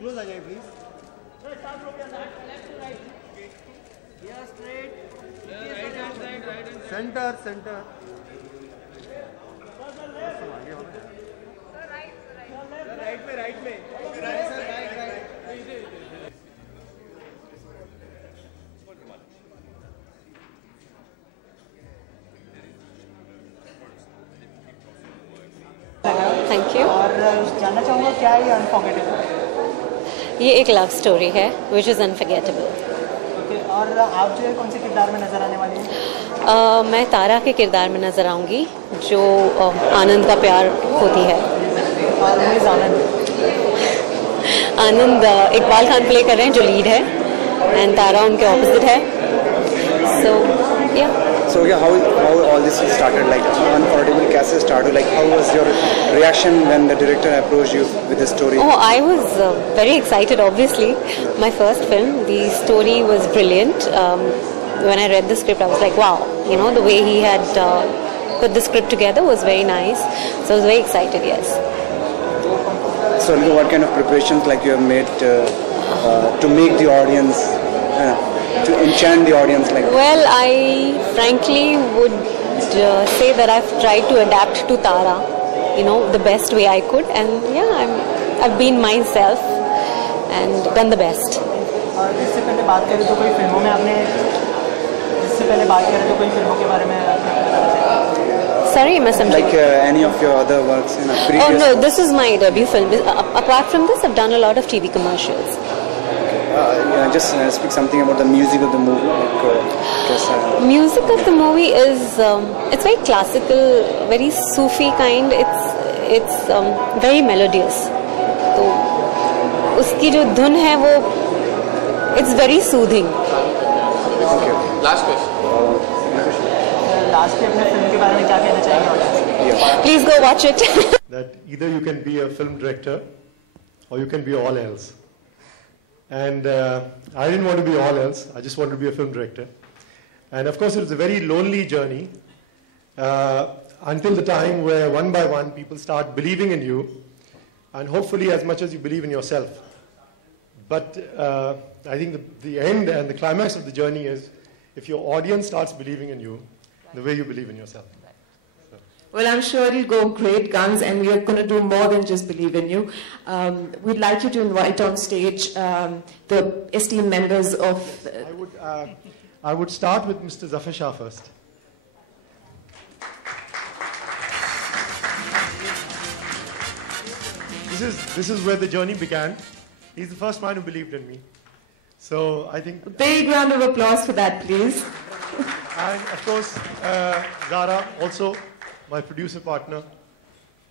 Close आ जाइए please. Centre centre right में thank you. और जानना चाहूँगा क्या ये अनफॉरगेटेबल? ये एक लव स्टोरी है विच इज़ अनफॉरगेटेबल। ओके, और आप जो है कौन से किरदार में नजर आने वाली हैं? मैं तारा के किरदार में नज़र आऊँगी जो आनंद का प्यार होती है। और मिस आनंद इकबाल खान प्ले कर रहे हैं जो लीड है एंड तारा उनके ऑपोजिट है। सो या So yeah, how all this started, like Unforgettable कैसे start हुआ, like how was your reaction when the director approached you with the story? Oh, I was very excited. Obviously, my first film. The story was brilliant. When I read the script, I was like, wow. You know, the way he had put the script together was very nice. So I was very excited. Yes. So what kind of preparations like you have made to make the audience? To enchant the audience, like? Well, I frankly would say that I've tried to adapt to Tara, you know, the best way I could, and yeah, I've been myself and done the best. और इससे पहले बात करें तो कोई फिल्मों में आपने फिल्मों के बारे में Sorry, मैं समझी। Like any of your other works in a previous? Oh no, this is my debut film. Apart from this, I've done a lot of TV commercials. Just speak something about the music of the movie. Like, music of the movie is it's very classical, very Sufi kind. It's very melodious. तो उसकी जो धुन है वो it's very soothing. Okay. Last question. Last में अपने film के बारे में क्या कहना चाहेंगे? Please go watch it. that either you can be a film director or you can be all else. And I didn't want to be all else. I just wanted to be a film director. And of course, it was a very lonely journey until the time where one by one people start believing in you, and hopefully as much as you believe in yourself. But I think the end and the climax of the journey is if your audience starts believing in you the way you believe in yourself. Well, I'm sure it'll go great guns, and we are going to do more than just believe in you. We'd like you to invite on stage the esteemed members of... I would start with Mr. Zafar Shah first. This is where the journey began. He's the first man who believed in me. So I think... A big round of applause for that, please. And of course, Zara, also my producer partner,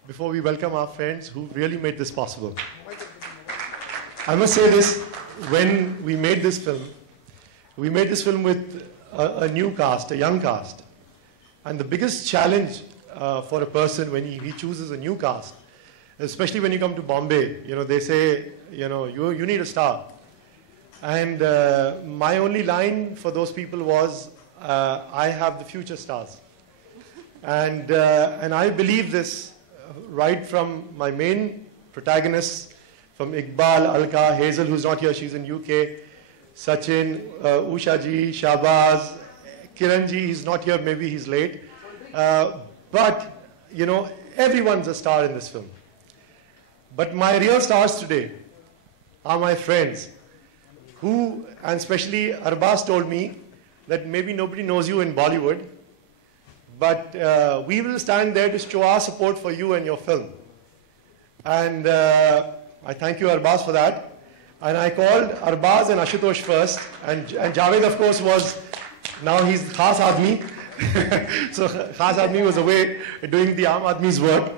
before we welcome our friends who really made this possible. I must say this, when we made this film with a new cast, a young cast. And the biggest challenge for a person when he chooses a new cast, especially when you come to Bombay, you know, they say, you know, you need a star. And my only line for those people was, I have the future stars. And I believe this right from my main protagonists, from Iqbal, Alka, Hazel, who's not here, she's in UK, Sachin, Usha ji, Shahbaz, Kiran ji, he's not here, maybe he's late. But, you know, everyone's a star in this film. But my real stars today are my friends who, and especially Arbaz told me that maybe nobody knows you in Bollywood, but we will stand there to show our support for you and your film. And I thank you, Arbaz, for that. And I called Arbaz and Ashutosh first, and Javed, of course, now he's Khas Admi. So Khas Admi was away doing the Aam Admi's work.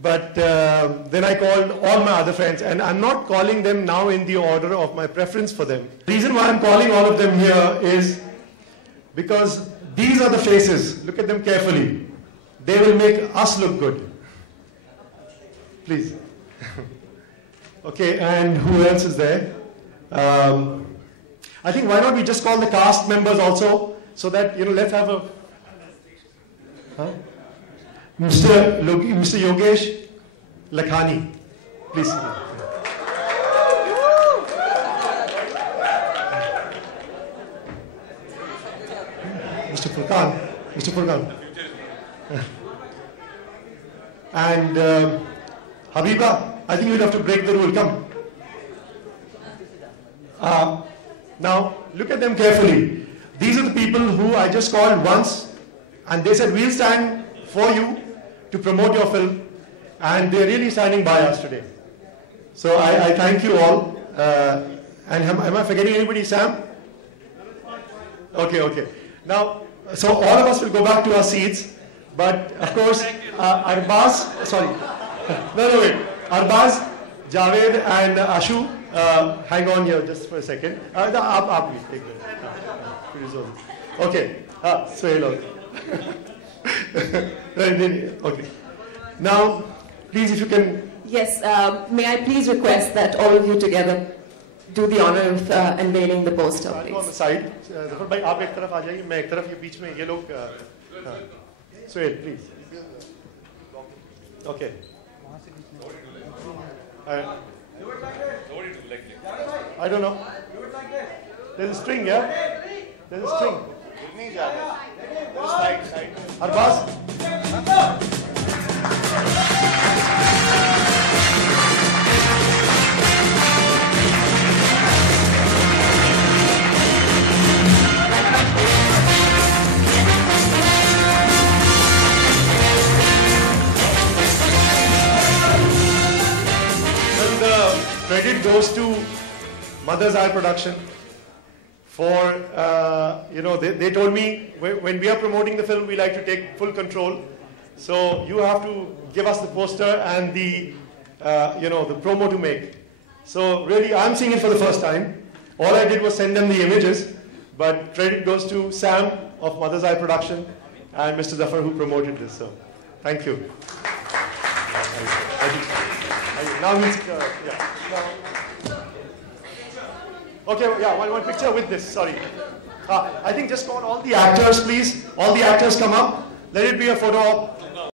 But then I called all my other friends, and I'm not calling them now in the order of my preference for them. The reason why I'm calling all of them here is because these are the faces. Look at them carefully. They will make us look good. Please. Okay, and who else is there? I think why not we just call the cast members also, so that, let's have a... Huh? Mr. Yogesh Lakhani, please. Mr. Furqan. And Habiba, I think you'll have to break the rule. Come. Now, look at them carefully. These are the people who I just called once, and they said, we'll stand for you to promote your film, and they're really standing by us today. So I thank you all. And am I forgetting anybody, Sam? Okay. Now, so all of us will go back to our seats, but of course, Arbaz, sorry. No, wait. Arbaz, Javed, and Ashu, hang on here just for a second. Please take that. Okay. So okay. Now, please, if you can. Yes, may I please request that all of you together do the honor of unveiling the poster, please. Go on the side. Zafar bhai, aap ek taraf aa jaiye, main ek taraf, ye beech mein ye log. Suhail, please. Okay. I don't know. There's a string, yeah? There's a string. Arbaz? Credit goes to Mother's Eye Production for, they told me when we are promoting the film, we like to take full control. So you have to give us the poster and the promo to make. So really, I'm seeing it for the first time. All I did was send them the images, but credit goes to Sam of Mother's Eye Production and Mr. Zafar who promoted this. So thank you. Now he's, Okay, one picture with this, sorry. I think just call all the actors, please. All the actors come up. Let it be a photo op.